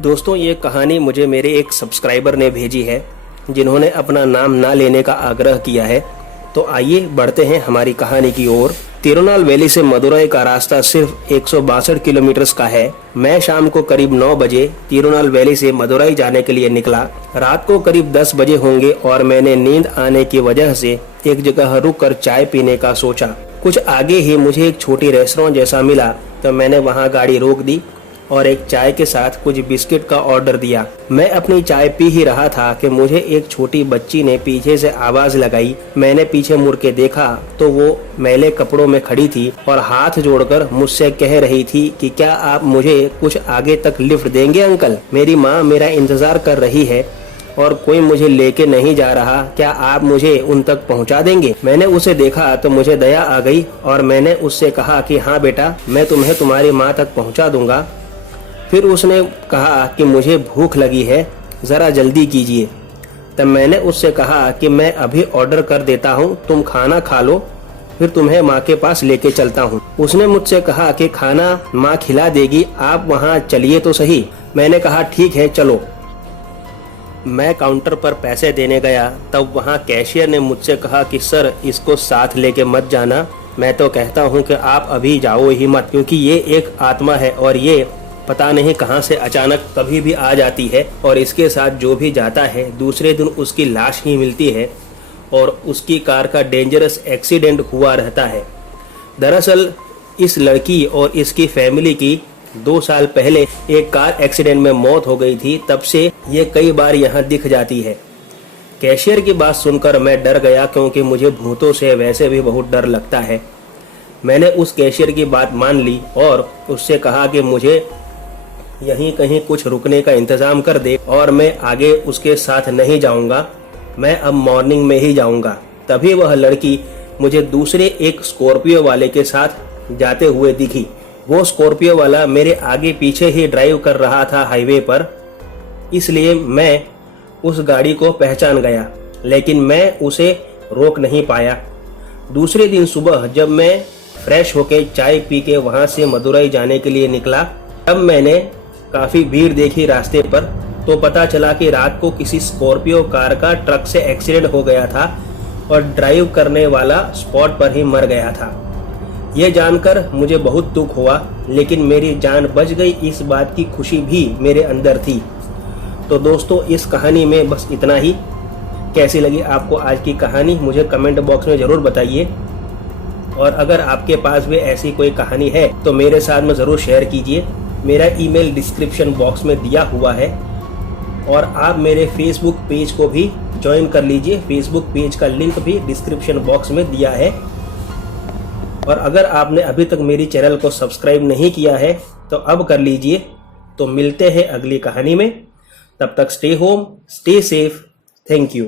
दोस्तों, ये कहानी मुझे मेरे एक सब्सक्राइबर ने भेजी है जिन्होंने अपना नाम ना लेने का आग्रह किया है। तो आइए बढ़ते हैं हमारी कहानी की ओर। तिरुनाल वैली से मदुरई का रास्ता सिर्फ 162 किलोमीटर का है। मैं शाम को करीब 9 बजे तिरुनाल वैली से मदुरई जाने के लिए निकला। रात को करीब 10 बजे होंगे और मैंने नींद आने की वजह से एक जगह रुककर चाय पीने का सोचा। कुछ आगे ही मुझे एक छोटी रेस्टोरेंट जैसा मिला तो मैंने वहां गाड़ी रोक दी और एक चाय के साथ कुछ बिस्किट का ऑर्डर दिया। मैं अपनी चाय पी ही रहा था कि मुझे एक छोटी बच्ची ने पीछे से आवाज लगाई। मैंने पीछे मुड़ के देखा तो वो मैले कपड़ों में खड़ी थी और हाथ जोड़कर मुझसे कह रही थी कि क्या आप मुझे कुछ आगे तक लिफ्ट देंगे अंकल? मेरी माँ मेरा इंतजार कर रही है और कोई मुझे लेके नहीं जा रहा, क्या आप मुझे उन तक पहुंचा देंगे? मैंने उसे देखा तो मुझे दया आ गई और मैंने उससे कहा कि हाँ बेटा, मैं तुम्हें तुम्हारी माँ तक पहुंचा दूंगा। फिर उसने कहा कि मुझे भूख लगी है, ज़रा जल्दी कीजिए। तब मैंने उससे कहा कि मैं अभी ऑर्डर कर देता हूँ, तुम खाना खा लो, फिर तुम्हें माँ के पास लेके चलता हूँ। उसने मुझसे कहा कि खाना माँ खिला देगी, आप वहाँ चलिए तो सही। मैंने कहा ठीक है चलो। मैं काउंटर पर पैसे देने गया तब वहाँ कैशियर ने मुझसे कहा कि सर, इसको साथ लेके मत जाना। मैं तो कहता हूँ कि आप अभी जाओ ही मत, क्योंकि ये एक आत्मा है और ये पता नहीं कहां से अचानक कभी भी आ जाती है और इसके साथ जो भी जाता है दूसरे दिन उसकी लाश ही मिलती है और उसकी कार का डेंजरस एक्सीडेंट हुआ रहता है। दरअसल इस लड़की और इसकी फैमिली की 2 साल पहले एक कार एक्सीडेंट में मौत हो गई थी, तब से ये कई बार यहाँ दिख जाती है। कैशियर की बात सुनकर मैं डर गया, क्योंकि मुझे भूतों से वैसे भी बहुत डर लगता है। मैंने उस कैशियर की बात मान ली और उससे कहा कि मुझे यहीं कहीं कुछ रुकने का इंतजाम कर दे और मैं आगे उसके साथ नहीं जाऊंगा, मैं अब मॉर्निंग में ही जाऊंगा। तभी वह लड़की मुझे दूसरे एक स्कॉर्पियो वाले के साथ जाते हुए दिखी। वो स्कॉर्पियो वाला मेरे आगे पीछे ही ड्राइव कर रहा था हाईवे पर, इसलिए मैं उस गाड़ी को पहचान गया, लेकिन मैं उसे रोक नहीं पाया। दूसरे दिन सुबह जब मैं फ्रेश होके चाय पी के वहां से मदुरई जाने के लिए निकला, तब मैंने काफी भीड़ देखी रास्ते पर, तो पता चला कि रात को किसी स्कॉर्पियो कार का ट्रक से एक्सीडेंट हो गया था और ड्राइव करने वाला स्पॉट पर ही मर गया था। यह जानकर मुझे बहुत दुख हुआ, लेकिन मेरी जान बच गई, इस बात की खुशी भी मेरे अंदर थी। तो दोस्तों, इस कहानी में बस इतना ही। कैसी लगी आपको आज की कहानी मुझे कमेंट बॉक्स में जरूर बताइए और अगर आपके पास भी ऐसी कोई कहानी है तो मेरे साथ में जरूर शेयर कीजिए। मेरा ईमेल डिस्क्रिप्शन बॉक्स में दिया हुआ है और आप मेरे फेसबुक पेज को भी ज्वाइन कर लीजिए। फेसबुक पेज का लिंक भी डिस्क्रिप्शन बॉक्स में दिया है। और अगर आपने अभी तक मेरी चैनल को सब्सक्राइब नहीं किया है तो अब कर लीजिए। तो मिलते हैं अगली कहानी में, तब तक stay home, stay safe, thank you.